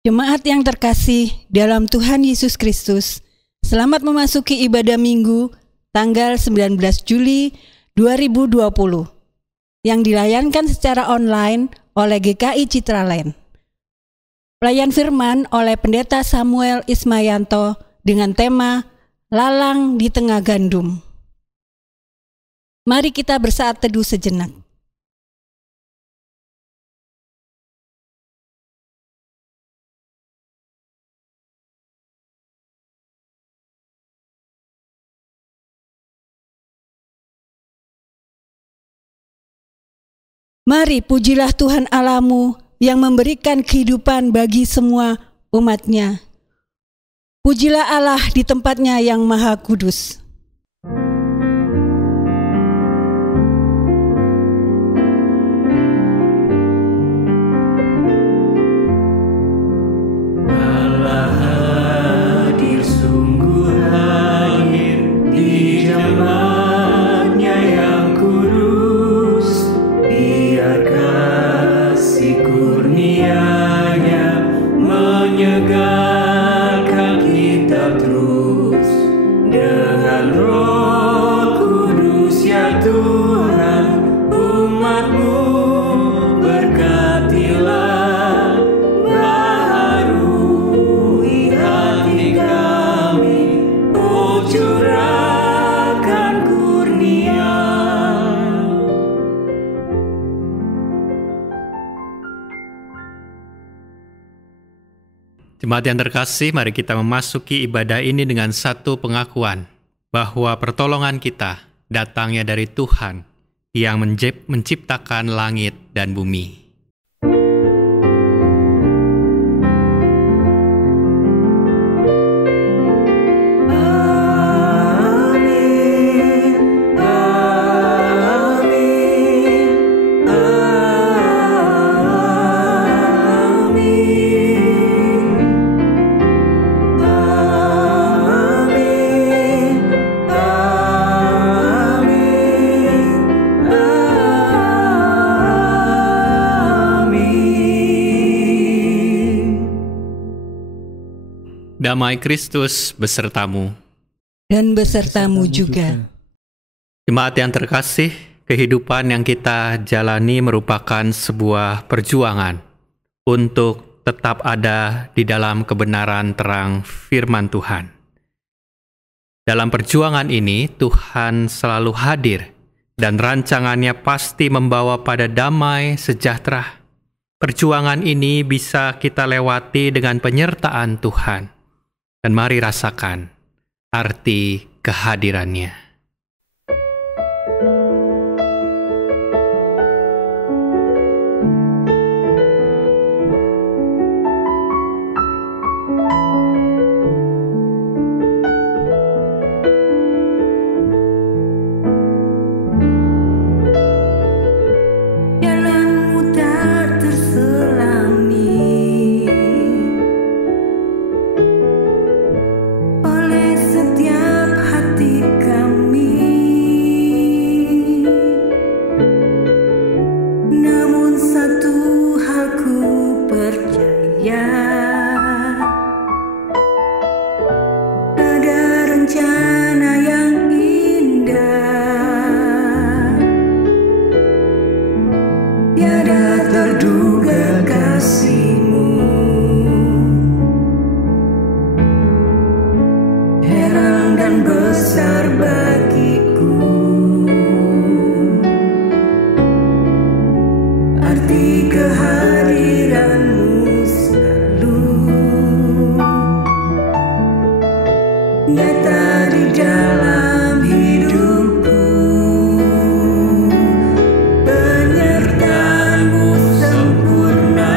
Jemaat yang terkasih dalam Tuhan Yesus Kristus, selamat memasuki ibadah Minggu tanggal 19 Juli 2020 yang dilayankan secara online oleh GKI Citraland. Pelayan firman oleh Pendeta Samuel Ismayanto dengan tema Lalang di Tengah Gandum. Mari kita bersaat teduh sejenak. Mari pujilah Tuhan Allahmu yang memberikan kehidupan bagi semua umat-Nya. Pujilah Allah di tempat-Nya yang maha kudus. Allah hadir, sungguh hadir di jemaat-Nya yang kudus. Biar kasih kurnia-Nya menyegarkan kita terus. Dengan Roh Kudus ya Tuhan, umat-Mu berkatilah. Baharui hati kami, oh curahkan kurnia. Jemaat yang terkasih, mari kita memasuki ibadah ini dengan satu pengakuan bahwa pertolongan kita datangnya dari Tuhan yang menciptakan langit dan bumi. Damai Kristus besertamu. Dan besertamu juga. Jemaat yang terkasih, kehidupan yang kita jalani merupakan sebuah perjuangan untuk tetap ada di dalam kebenaran terang firman Tuhan. Dalam perjuangan ini, Tuhan selalu hadir dan rancangannya pasti membawa pada damai sejahtera. Perjuangan ini bisa kita lewati dengan penyertaan Tuhan. Dan mari rasakan arti kehadirannya. Jalanmu tak terselami oleh setiap hati kami. Namun satu hal ku percaya, ada rencana yang indah. Tiada terduga kasih-Mu, heran dan besar bagiku. Arti kehadiran-Mu selalu nyata di dalam hidupku. Penyertaan-Mu sempurna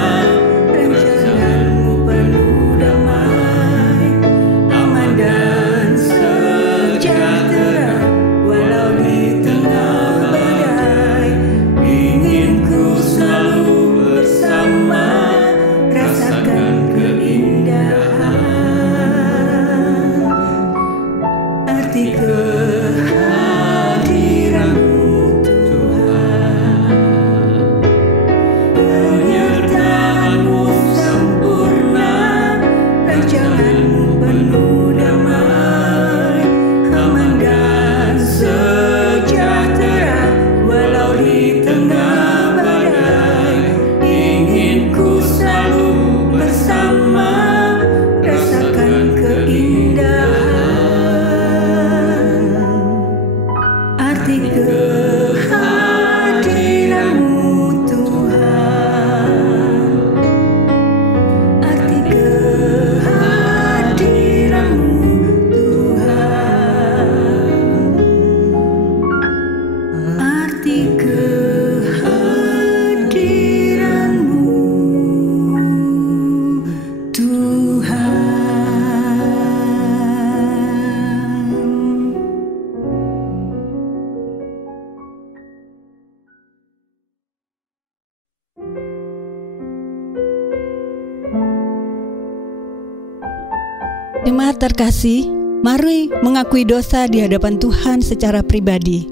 Jemaat terkasih, mari mengakui dosa di hadapan Tuhan secara pribadi.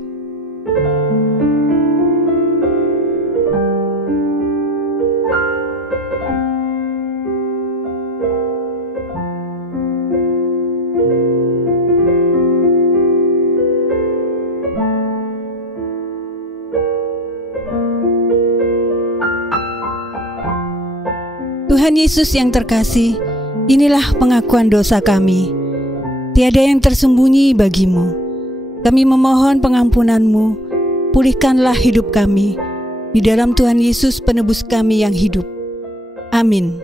Tuhan Yesus yang terkasih, inilah pengakuan dosa kami. Tiada yang tersembunyi bagimu. Kami memohon pengampunan-Mu. Pulihkanlah hidup kami. Di dalam Tuhan Yesus penebus kami yang hidup. Amin.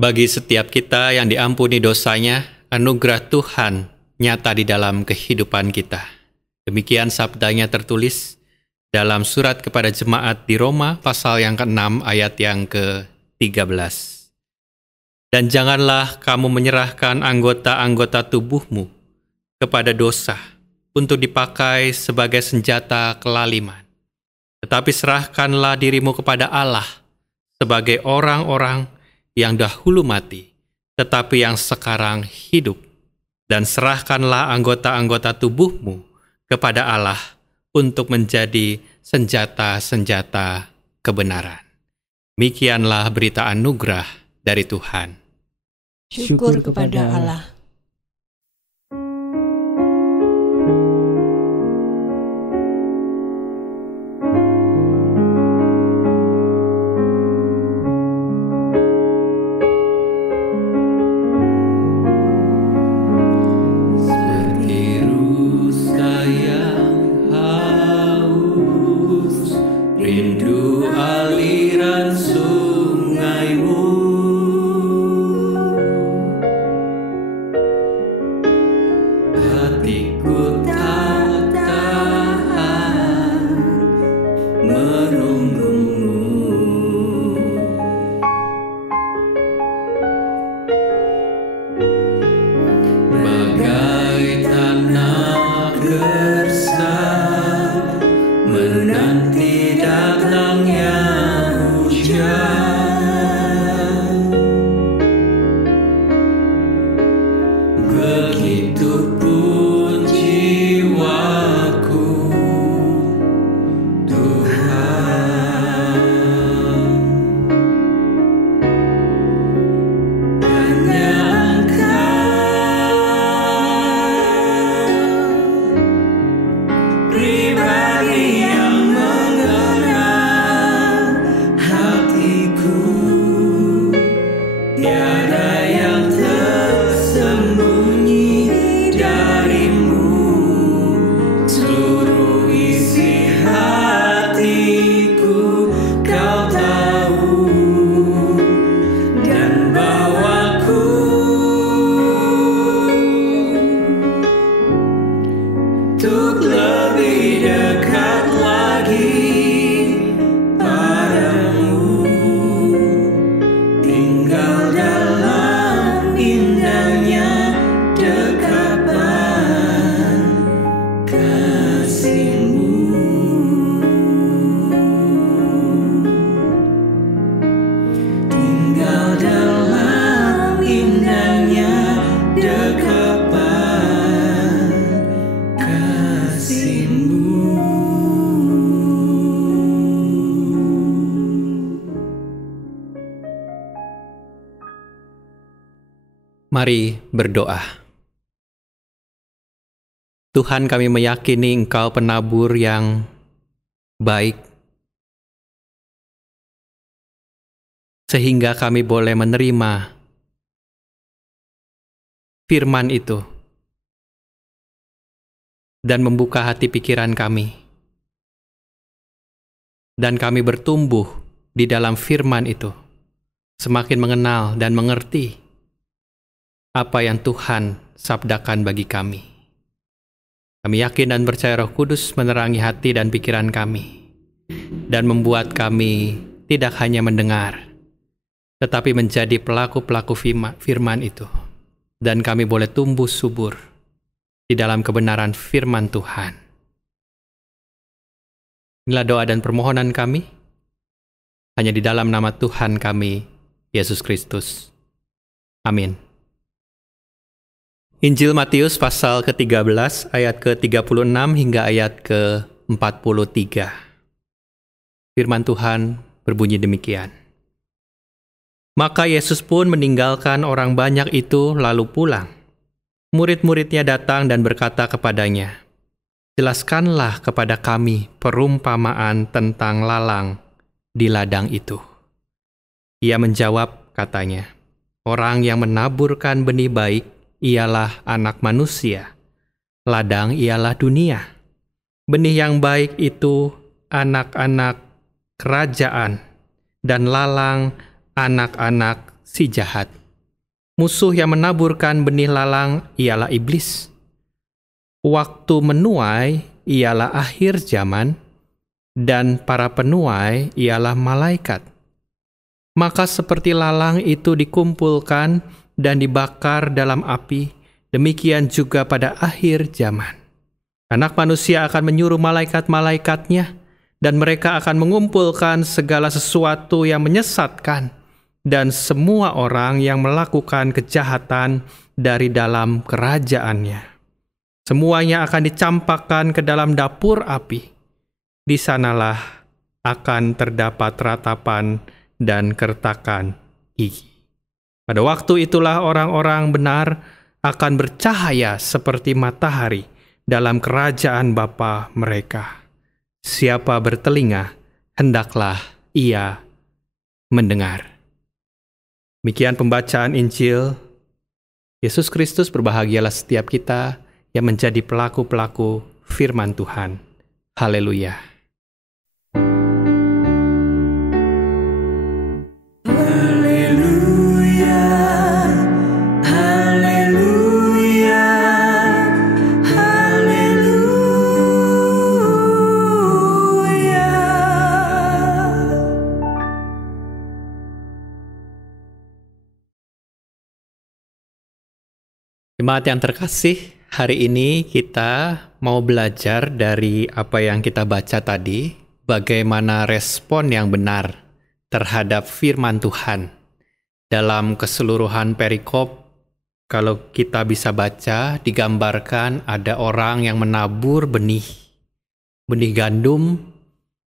Bagi setiap kita yang diampuni dosanya, anugerah Tuhan nyata di dalam kehidupan kita. Demikian sabdanya tertulis dalam surat kepada jemaat di Roma pasal yang ke-6 ayat yang ke-13. Dan janganlah kamu menyerahkan anggota-anggota tubuhmu kepada dosa untuk dipakai sebagai senjata kelaliman. Tetapi serahkanlah dirimu kepada Allah sebagai orang-orang yang dahulu mati, tetapi yang sekarang hidup. Dan serahkanlah anggota-anggota tubuhmu kepada Allah untuk menjadi senjata-senjata kebenaran. Demikianlah berita anugerah dari Tuhan. Syukur kepada Allah. Tiada yang tersembunyi dari Mari berdoa. Tuhan, kami meyakini Engkau penabur yang baik, sehingga kami boleh menerima firman itu dan membuka hati pikiran kami. Dan kami bertumbuh di dalam firman itu, semakin mengenal dan mengerti apa yang Tuhan sabdakan bagi kami. Kami yakin dan percaya Roh Kudus menerangi hati dan pikiran kami, dan membuat kami tidak hanya mendengar, tetapi menjadi pelaku-pelaku firman itu. Dan kami boleh tumbuh subur di dalam kebenaran firman Tuhan. Inilah doa dan permohonan kami, hanya di dalam nama Tuhan kami, Yesus Kristus. Amin. Injil Matius pasal ke-13 ayat ke-36 hingga ayat ke-43. Firman Tuhan berbunyi demikian. Maka Yesus pun meninggalkan orang banyak itu lalu pulang. Murid-muridnya datang dan berkata kepadanya, "Jelaskanlah kepada kami perumpamaan tentang lalang di ladang itu." Ia menjawab katanya, "Orang yang menaburkan benih baik ialah Anak Manusia. Ladang ialah dunia. Benih yang baik itu anak-anak kerajaan, dan lalang anak-anak si jahat. Musuh yang menaburkan benih lalang ialah iblis. Waktu menuai ialah akhir zaman, dan para penuai ialah malaikat. Maka seperti lalang itu dikumpulkan dan dibakar dalam api, demikian juga pada akhir zaman. Anak Manusia akan menyuruh malaikat-malaikatnya, dan mereka akan mengumpulkan segala sesuatu yang menyesatkan, dan semua orang yang melakukan kejahatan dari dalam kerajaannya. Semuanya akan dicampakkan ke dalam dapur api. Di sanalah akan terdapat ratapan dan kertakan gigi. Pada waktu itulah orang-orang benar akan bercahaya seperti matahari dalam kerajaan Bapa mereka. Siapa bertelinga, hendaklah ia mendengar. Demikian pembacaan Injil. Yesus Kristus, berbahagialah setiap kita yang menjadi pelaku-pelaku firman Tuhan. Haleluya. Jemaat yang terkasih, hari ini kita mau belajar dari apa yang kita baca tadi, bagaimana respon yang benar terhadap firman Tuhan. Dalam keseluruhan perikop, kalau kita bisa baca, digambarkan ada orang yang menabur benih gandum,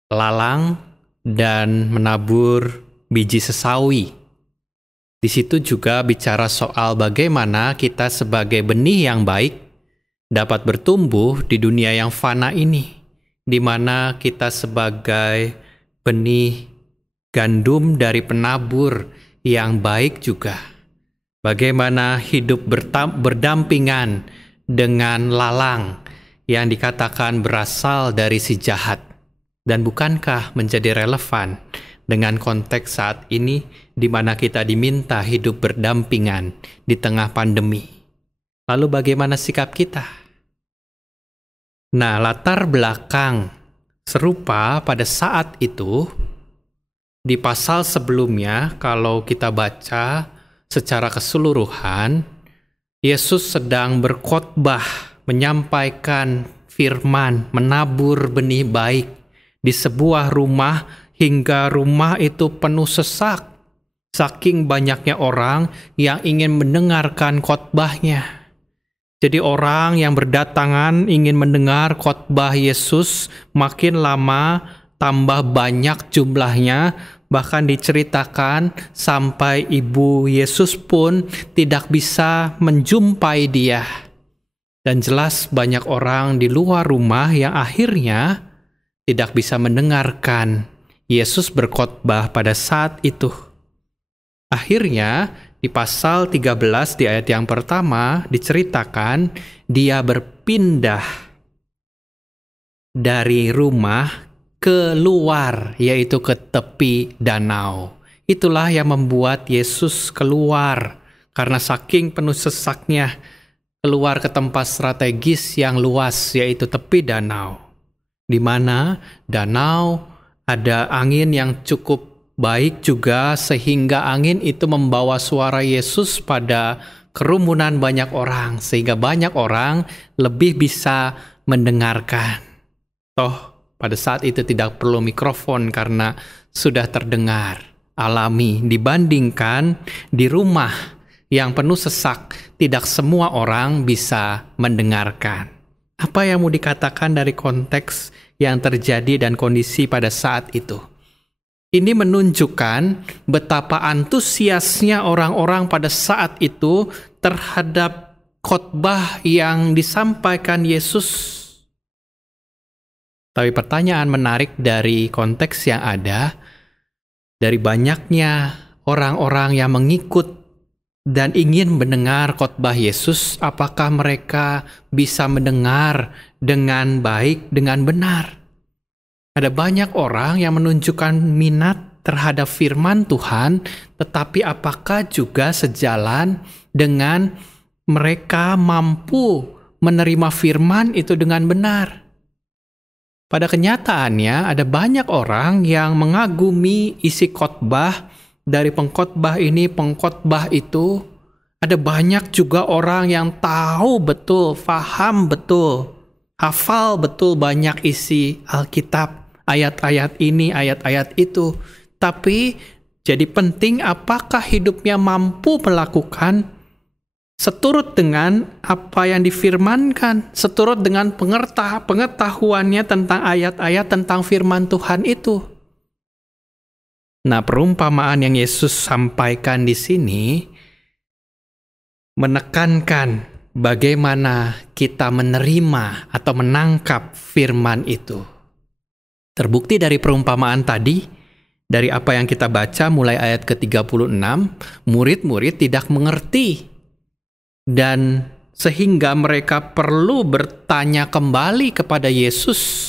lalang, dan menabur biji sesawi. Di situ juga bicara soal bagaimana kita sebagai benih yang baik dapat bertumbuh di dunia yang fana ini, di mana kita sebagai benih gandum dari penabur yang baik juga. Bagaimana hidup berdampingan dengan lalang yang dikatakan berasal dari si jahat. Dan bukankah menjadi relevan dengan konteks saat ini di mana kita diminta hidup berdampingan di tengah pandemi? Lalu bagaimana sikap kita? Nah, latar belakang serupa pada saat itu di pasal sebelumnya, kalau kita baca secara keseluruhan, Yesus sedang berkhotbah, menyampaikan firman, menabur benih baik di sebuah rumah hingga rumah itu penuh sesak, saking banyaknya orang yang ingin mendengarkan khotbahnya. Jadi orang yang berdatangan ingin mendengar khotbah Yesus, makin lama tambah banyak jumlahnya, Bahkan diceritakan sampai ibu Yesus pun tidak bisa menjumpai dia. Dan jelas banyak orang di luar rumah yang akhirnya tidak bisa mendengarkan Yesus berkhotbah pada saat itu. Akhirnya di pasal 13 di ayat yang pertama diceritakan dia berpindah dari rumah keluar, yaitu ke tepi danau. Itulah yang membuat Yesus keluar karena saking penuh sesaknya, keluar ke tempat strategis yang luas, yaitu tepi danau, di mana danau ada angin yang cukup baik juga, sehingga angin itu membawa suara Yesus pada kerumunan banyak orang, sehingga banyak orang lebih bisa mendengarkan. Toh pada saat itu tidak perlu mikrofon karena sudah terdengar alami, dibandingkan di rumah yang penuh sesak, tidak semua orang bisa mendengarkan. Apa yang mau dikatakan dari konteks yang terjadi dan kondisi pada saat itu? Ini menunjukkan betapa antusiasnya orang-orang pada saat itu terhadap khotbah yang disampaikan Yesus. Tapi pertanyaan menarik dari konteks yang ada, dari banyaknya orang-orang yang mengikut dan ingin mendengar khotbah Yesus, apakah mereka bisa mendengar dengan baik, dengan benar? Ada banyak orang yang menunjukkan minat terhadap firman Tuhan, tetapi apakah juga sejalan dengan mereka mampu menerima firman itu dengan benar? Pada kenyataannya, ada banyak orang yang mengagumi isi khotbah dari pengkhotbah ini, pengkhotbah itu. Ada banyak juga orang yang tahu betul, faham betul, hafal betul banyak isi Alkitab, ayat-ayat ini, ayat-ayat itu. Tapi jadi penting apakah hidupnya mampu melakukan seturut dengan apa yang difirmankan, seturut dengan pengetahuannya tentang ayat-ayat tentang firman Tuhan itu. Nah, perumpamaan yang Yesus sampaikan di sini menekankan bagaimana kita menerima atau menangkap firman itu. Terbukti dari perumpamaan tadi, dari apa yang kita baca mulai ayat ke-36, murid-murid tidak mengerti. Dan sehingga mereka perlu bertanya kembali kepada Yesus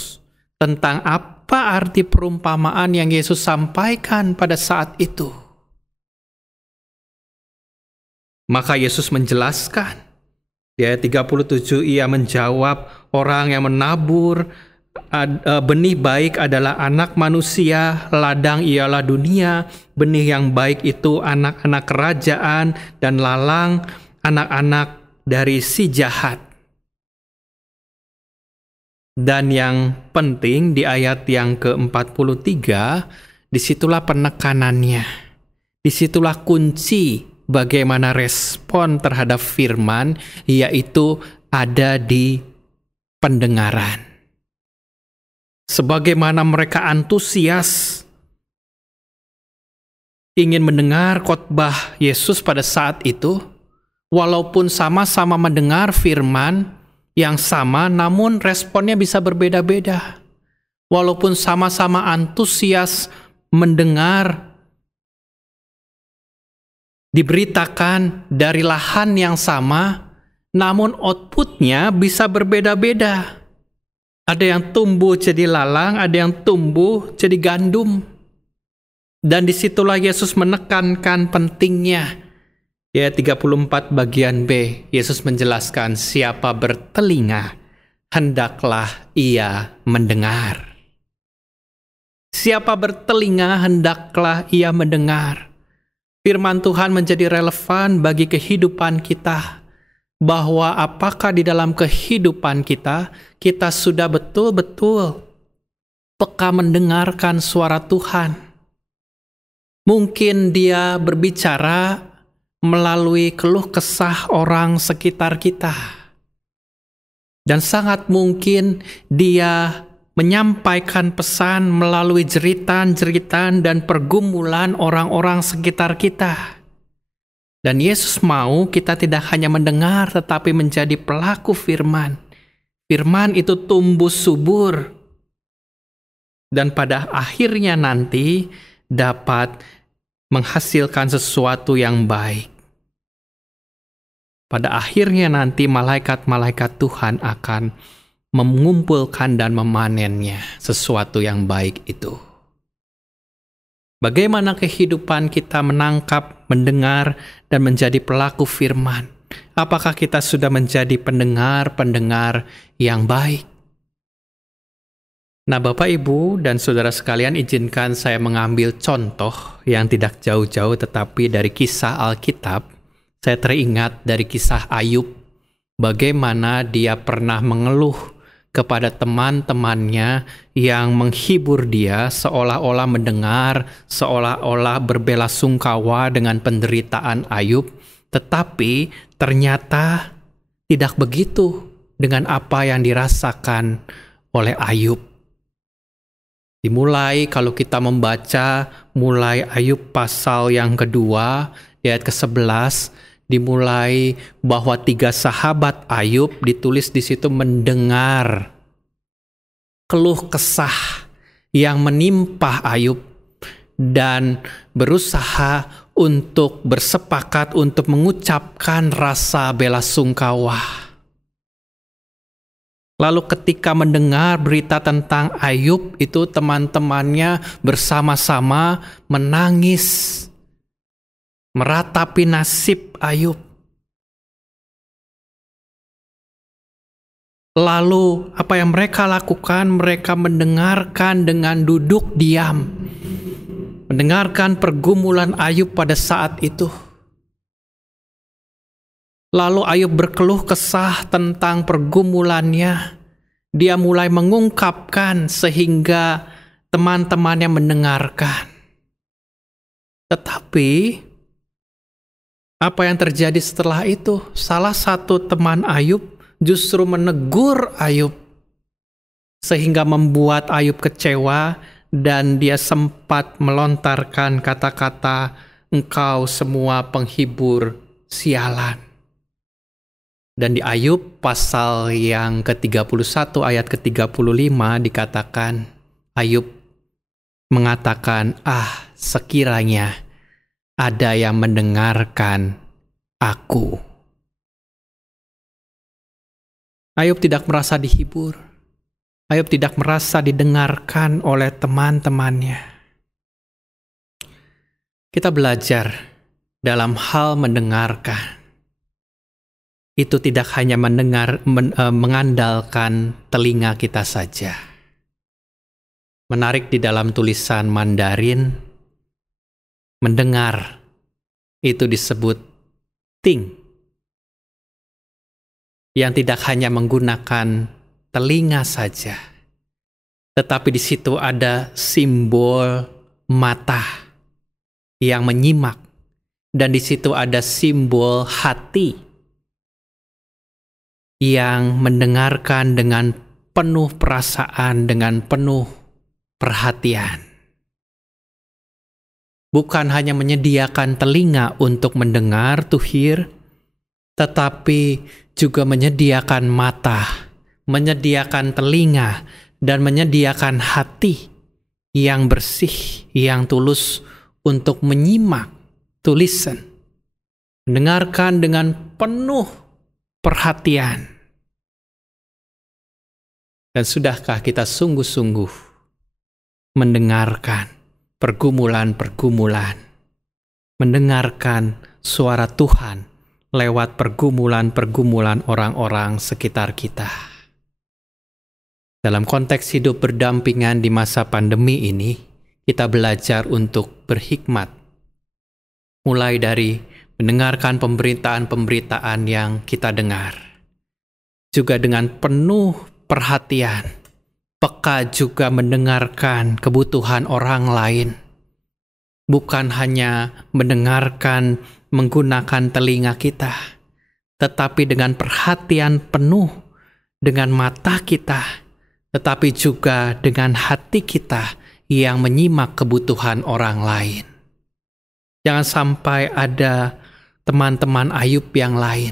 tentang apa arti perumpamaan yang Yesus sampaikan pada saat itu. Maka Yesus menjelaskan, di ayat 37 ia menjawab, orang yang menabur benih baik adalah anak manusia, ladang ialah dunia, benih yang baik itu anak-anak kerajaan, dan lalang anak-anak dari si jahat. Dan yang penting di ayat yang ke-43, disitulah penekanannya. Disitulah kunci bagaimana respon terhadap firman, yaitu ada di pendengaran. Sebagaimana mereka antusias ingin mendengar khotbah Yesus pada saat itu, walaupun sama-sama mendengar firman yang sama, namun responnya bisa berbeda-beda. Walaupun sama-sama antusias mendengar, diberitakan dari lahan yang sama, namun outputnya bisa berbeda-beda. Ada yang tumbuh jadi lalang, ada yang tumbuh jadi gandum. Dan disitulah Yesus menekankan pentingnya. Ayat 34 bagian B, Yesus menjelaskan, siapa bertelinga, hendaklah ia mendengar. Siapa bertelinga, hendaklah ia mendengar. Firman Tuhan menjadi relevan bagi kehidupan kita, bahwa apakah di dalam kehidupan kita, kita sudah betul-betul peka mendengarkan suara Tuhan. Mungkin dia berbicara melalui keluh kesah orang sekitar kita. Dan sangat mungkin dia menyampaikan pesan melalui jeritan-jeritan dan pergumulan orang-orang sekitar kita. Dan Yesus mau kita tidak hanya mendengar tetapi menjadi pelaku firman. Firman itu tumbuh subur dan pada akhirnya nanti dapat menghasilkan sesuatu yang baik. Pada akhirnya nanti malaikat-malaikat Tuhan akan mengumpulkan dan memanennya sesuatu yang baik itu. Bagaimana kehidupan kita menangkap, mendengar, dan menjadi pelaku firman? Apakah kita sudah menjadi pendengar-pendengar yang baik? Nah, Bapak, Ibu, dan saudara sekalian, izinkan saya mengambil contoh yang tidak jauh-jauh tetapi dari kisah Alkitab. Saya teringat dari kisah Ayub, bagaimana dia pernah mengeluh kepada teman-temannya yang menghibur dia seolah-olah mendengar, seolah-olah berbelasungkawa dengan penderitaan Ayub, tetapi ternyata tidak begitu dengan apa yang dirasakan oleh Ayub. Dimulai kalau kita membaca mulai Ayub pasal yang kedua, ayat ke-11, dimulai bahwa 3 sahabat Ayub ditulis di situ mendengar keluh kesah yang menimpa Ayub dan berusaha untuk bersepakat untuk mengucapkan rasa belasungkawa. Lalu ketika mendengar berita tentang Ayub itu teman-temannya bersama-sama menangis meratapi nasib Ayub. Lalu apa yang mereka lakukan? Mereka mendengarkan dengan duduk diam, mendengarkan pergumulan Ayub pada saat itu. Lalu Ayub berkeluh kesah tentang pergumulannya. Dia mulai mengungkapkan sehingga teman-temannya mendengarkan. Tetapi apa yang terjadi setelah itu? Salah satu teman Ayub justru menegur Ayub sehingga membuat Ayub kecewa dan dia sempat melontarkan kata-kata, "Engkau semua penghibur sialan." Dan di Ayub pasal yang ke-31 ayat ke-35 dikatakan, Ayub mengatakan, sekiranya ada yang mendengarkan aku. Ayub tidak merasa dihibur. Ayub tidak merasa didengarkan oleh teman-temannya. Kita belajar dalam hal mendengarkan. Itu tidak hanya mengandalkan telinga kita saja. Menarik di dalam tulisan Mandarin, mendengar itu disebut ting, yang tidak hanya menggunakan telinga saja, tetapi di situ ada simbol mata yang menyimak, dan di situ ada simbol hati yang mendengarkan dengan penuh perasaan, dengan penuh perhatian. Bukan hanya menyediakan telinga untuk mendengar, to hear, tetapi juga menyediakan mata, menyediakan telinga, dan menyediakan hati yang bersih, yang tulus untuk menyimak, to listen, mendengarkan dengan penuh perhatian. Dan sudahkah kita sungguh-sungguh mendengarkan pergumulan-pergumulan, mendengarkan suara Tuhan lewat pergumulan-pergumulan orang-orang sekitar kita? Dalam konteks hidup berdampingan di masa pandemi ini, kita belajar untuk berhikmat. Mulai dari mendengarkan pemberitaan-pemberitaan yang kita dengar. Juga dengan penuh perhatian, peka juga mendengarkan kebutuhan orang lain. Bukan hanya mendengarkan menggunakan telinga kita, tetapi dengan perhatian penuh, dengan mata kita, tetapi juga dengan hati kita yang menyimak kebutuhan orang lain. Jangan sampai ada teman-teman Ayub yang lain.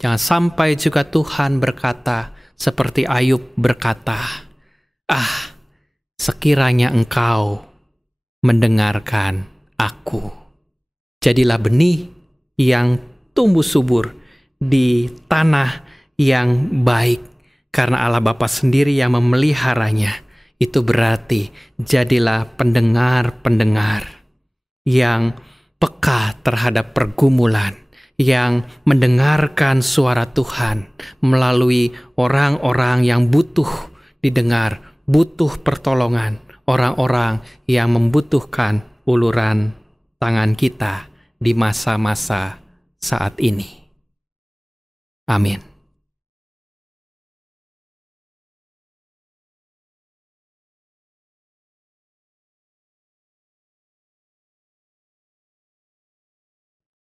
Jangan sampai juga Tuhan berkata seperti Ayub berkata, sekiranya engkau mendengarkan aku. Jadilah benih yang tumbuh subur di tanah yang baik, karena Allah Bapa sendiri yang memeliharanya. Itu berarti jadilah pendengar-pendengar yang peka terhadap pergumulan, yang mendengarkan suara Tuhan melalui orang-orang yang butuh didengar, butuh pertolongan, orang-orang yang membutuhkan uluran tangan kita di masa-masa saat ini. Amin.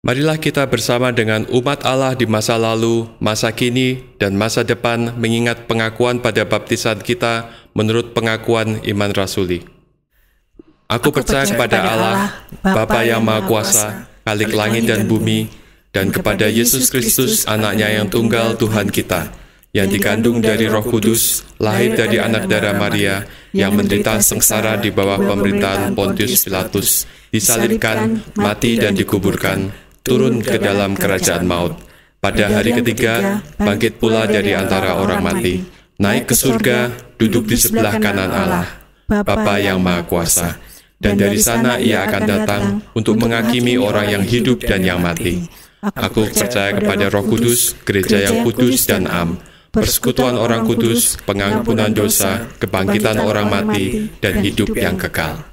Marilah kita bersama dengan umat Allah di masa lalu, masa kini, dan masa depan mengingat pengakuan pada baptisan kita menurut pengakuan iman rasuli. Aku percaya kepada Allah, Bapa yang Maha Kuasa, Khalik langit dan bumi, dan kepada Yesus Kristus, anaknya yang tunggal Tuhan kita, yang dikandung dari Roh Kudus, lahir dari anak darah Maria, yang menderita sengsara di bawah pemerintahan Pontius Pilatus, disalibkan, mati dan dikuburkan, turun ke dalam kerajaan maut. Pada hari ketiga, bangkit pula dari antara orang mati, naik ke surga, duduk di sebelah kanan Allah, Bapa yang Maha Kuasa. Dan dari sana ia akan datang untuk menghakimi orang yang hidup dan yang mati. Aku percaya kepada Roh Kudus, gereja yang kudus dan am, persekutuan orang kudus, pengampunan dosa, kebangkitan orang mati, dan hidup yang kekal.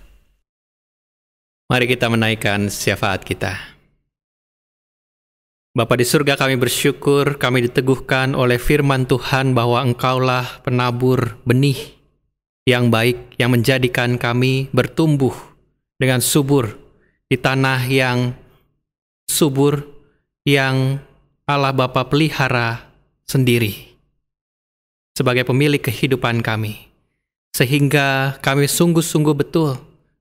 Mari kita menaikkan syafaat kita. Bapa di surga, kami bersyukur, kami diteguhkan oleh firman Tuhan bahwa Engkaulah penabur benih yang baik, yang menjadikan kami bertumbuh dengan subur di tanah yang subur, yang Allah Bapa pelihara sendiri sebagai pemilik kehidupan kami, sehingga kami sungguh-sungguh betul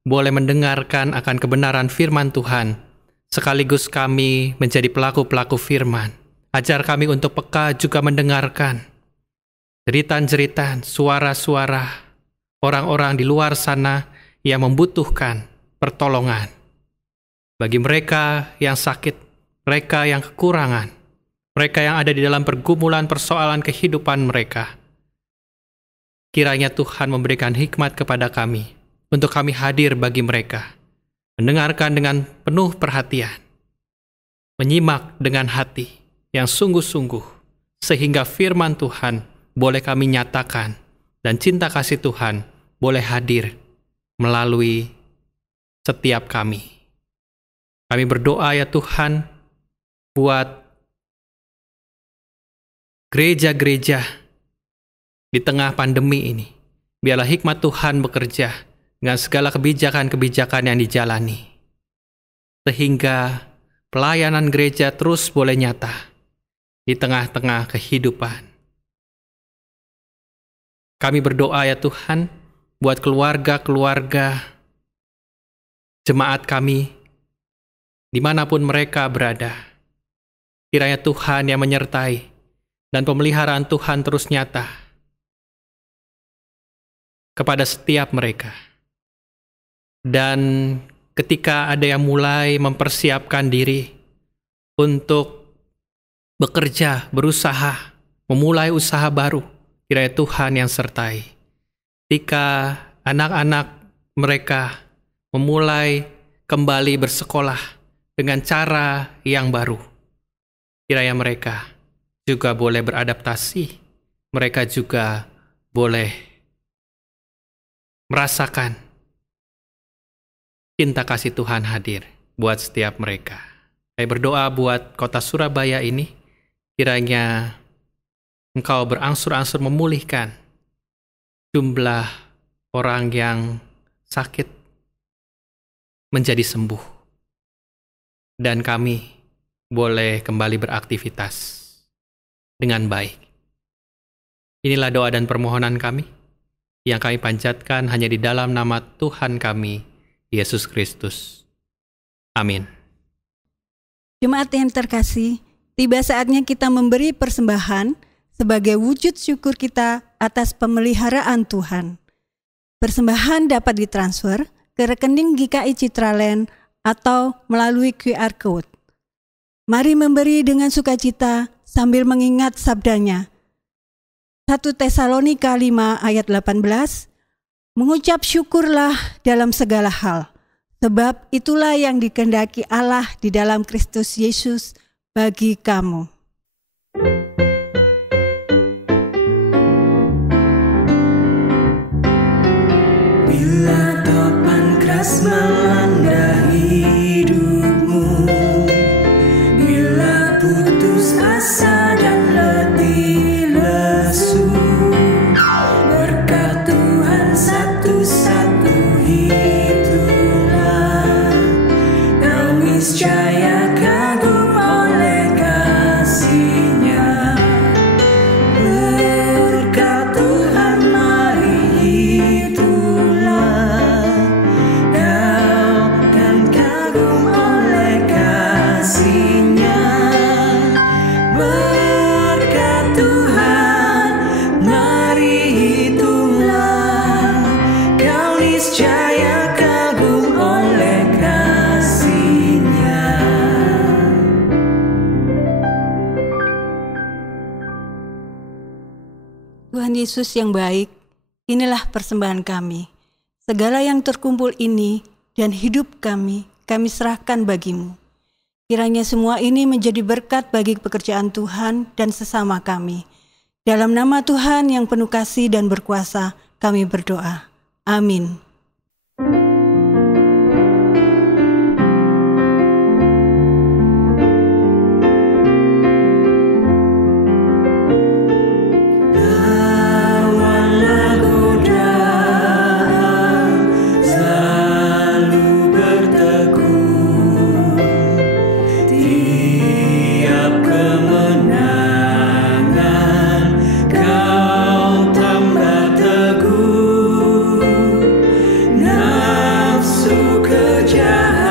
boleh mendengarkan akan kebenaran firman Tuhan, sekaligus kami menjadi pelaku-pelaku firman. Ajar kami untuk peka juga mendengarkan jeritan-jeritan, suara-suara orang-orang di luar sana yang membutuhkan pertolongan. Bagi mereka yang sakit, mereka yang kekurangan, mereka yang ada di dalam pergumulan persoalan kehidupan mereka, kiranya Tuhan memberikan hikmat kepada kami, untuk kami hadir bagi mereka, mendengarkan dengan penuh perhatian, menyimak dengan hati yang sungguh-sungguh, sehingga firman Tuhan boleh kami nyatakan, dan cinta kasih Tuhan boleh hadir melalui setiap kami. Kami berdoa ya Tuhan, buat gereja-gereja di tengah pandemi ini. Biarlah hikmat Tuhan bekerja dengan segala kebijakan-kebijakan yang dijalani, sehingga pelayanan gereja terus boleh nyata di tengah-tengah kehidupan. Kami berdoa ya Tuhan, buat keluarga-keluarga jemaat kami, dimanapun mereka berada. Kiranya Tuhan yang menyertai, dan pemeliharaan Tuhan terus nyata kepada setiap mereka. Dan ketika ada yang mulai mempersiapkan diri untuk bekerja, berusaha, memulai usaha baru, kiranya Tuhan yang sertai. Ketika anak-anak mereka memulai kembali bersekolah dengan cara yang baru, kiranya mereka juga boleh beradaptasi, mereka juga boleh merasakan cinta kasih Tuhan hadir buat setiap mereka. Saya berdoa buat kota Surabaya ini, kiranya Engkau berangsur-angsur memulihkan jumlah orang yang sakit menjadi sembuh, dan kami boleh kembali beraktivitas dengan baik. Inilah doa dan permohonan kami yang kami panjatkan hanya di dalam nama Tuhan kami, Yesus Kristus. Amin. Jemaat yang terkasih, tiba saatnya kita memberi persembahan sebagai wujud syukur kita atas pemeliharaan Tuhan. Persembahan dapat ditransfer ke rekening GKI Citraland atau melalui QR Code. Mari memberi dengan sukacita sambil mengingat sabdanya. 1 Tesalonika 5 ayat 18, mengucap syukurlah dalam segala hal, sebab itulah yang dikehendaki Allah di dalam Kristus Yesus bagi kamu. Bila topan keras melanda hidupmu, bila putus asa dan letih lesu, berkat Tuhan satu-satu itulah, kau niscaya kagum oleh kasih-Nya. Berkat Tuhan mari itulah, kau kan kagum oleh kasih-Nya. Berkat Tuhan mari itulah, kau niscaya kagum oleh kasih-Nya. Tuhan Yesus yang baik, inilah persembahan kami. Segala yang terkumpul ini dan hidup kami serahkan bagimu. Kiranya semua ini menjadi berkat bagi pekerjaan Tuhan dan sesama kami. Dalam nama Tuhan yang penuh kasih dan berkuasa, kami berdoa. Amin. Lawanlah godaan, selalu bertekun. Tiap kemenangan kau tambah teguh. Nafsu kejahatan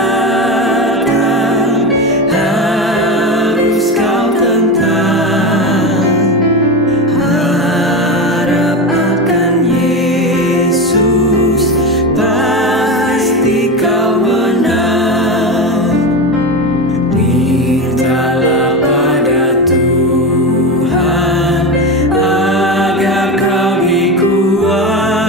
harus kau tentang. Harap akan Yesus, pasti kau menang. Mintalah pada Tuhan agar kau dikuatkan.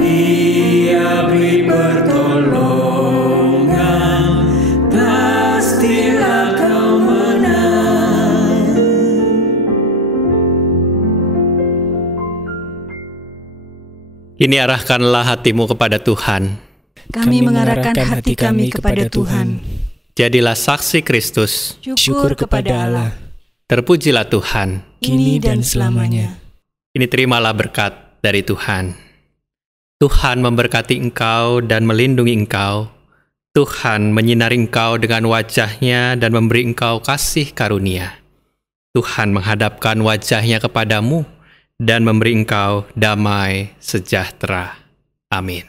Ia beri pertolongan, pastilah kau menang. Kini arahkanlah hatimu kepada Tuhan. Kami mengarahkan hati kami kepada Tuhan. Jadilah saksi Kristus. Syukur kepada Allah. Terpujilah Tuhan. Kini dan selamanya. Ini terimalah berkat dari Tuhan. Tuhan memberkati engkau dan melindungi engkau. Tuhan menyinari engkau dengan wajah-Nya dan memberi engkau kasih karunia. Tuhan menghadapkan wajah-Nya kepadamu dan memberi engkau damai sejahtera. Amin.